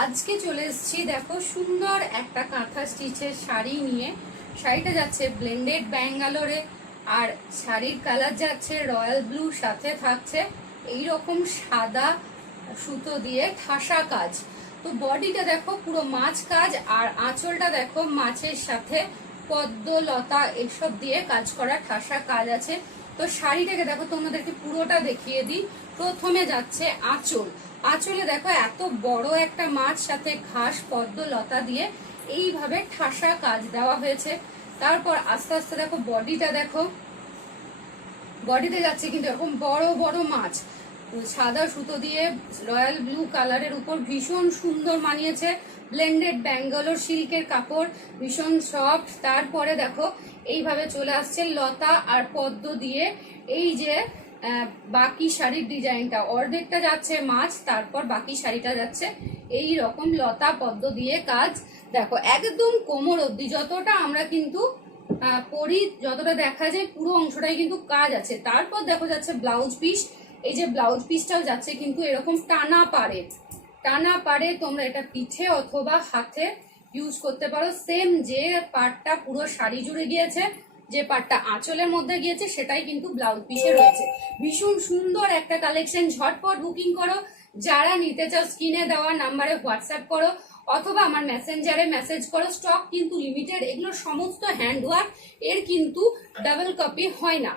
আজকে চলে এসেছি দেখো সুন্দর একটা কাঁথা স্টিচের শাড়ি নিয়ে। শাড়িটা যাচ্ছে ব্লেন্ডেড ব্যাঙ্গালোরে, আর শাড়ির কালার যাচ্ছে রয়্যাল ব্লু, সাথে থাকছে এইরকম সাদা সুতো দিয়ে ঠাসা কাজ। তো বডিটা দেখো পুরো মাছ কাজ, আর আঁচলটা দেখো মাছের সাথে পদ্ম লতা এসব দিয়ে কাজ করা ঠাসা কাজ আছে। তো শাড়িটাকে দেখো তোমাদেরকে পুরোটা দেখিয়ে দিই। প্রথমে যাচ্ছে আঁচল। আঁচলে দেখো এত বড় একটা মাছ সাথে ঘাস পদ্ম লতা দিয়ে এইভাবে ঠাসা কাজ দেওয়া হয়েছে। তারপর আস্তে আস্তে দেখো বডিটা দেখো, বডিতে যাচ্ছে কিন্তু এরকম বড় বড় মাছ সাদা সুতো দিয়ে রয়্যাল ব্লু কালারের উপর ভীষণ সুন্দর মানিয়েছে। ব্লেন্ডেড ব্যাঙ্গালোর সিল্কের কাপড়, ভীষণ সফট। তারপরে দেখো এইভাবে চলে আসছে লতা আর পদ্ম দিয়ে। এই যে বাকি শাড়ির ডিজাইনটা অর্ধেকটা যাচ্ছে মাছ, তারপর বাকি শাড়িটা যাচ্ছে এই রকম লতা পদ্ম দিয়ে কাজ। দেখো একদম কোমর অবধি যতটা আমরা কিন্তু পরি, যতটা দেখা যায় পুরো অংশটাই কিন্তু কাজ আছে। তারপর দেখো যাচ্ছে ব্লাউজ পিস। এই যে ব্লাউজ পিসটাও যাচ্ছে কিন্তু এরকম টানা পাড়ে। টানা পাড়ে তোমরা এটা পিঠে অথবা হাতে ইউজ করতে পারো। সেম যে পার্টটা পুরো শাড়ি জুড়ে গিয়েছে, যে পার্টটা আঁচলের মধ্যে গিয়েছে, সেটাই কিন্তু ব্লাউজ পিসে রয়েছে। ভীষণ সুন্দর একটা কালেকশন। ঝটপট বুকিং করো। যারা নিতে চাও স্ক্রিনে দেওয়া নাম্বারে হোয়াটসঅ্যাপ করো অথবা আমার মেসেঞ্জারে মেসেজ করো। স্টক কিন্তু লিমিটেড, এগুলো সমস্ত হ্যান্ডওয়ার্ক, এর কিন্তু ডাবল কপি হয় না।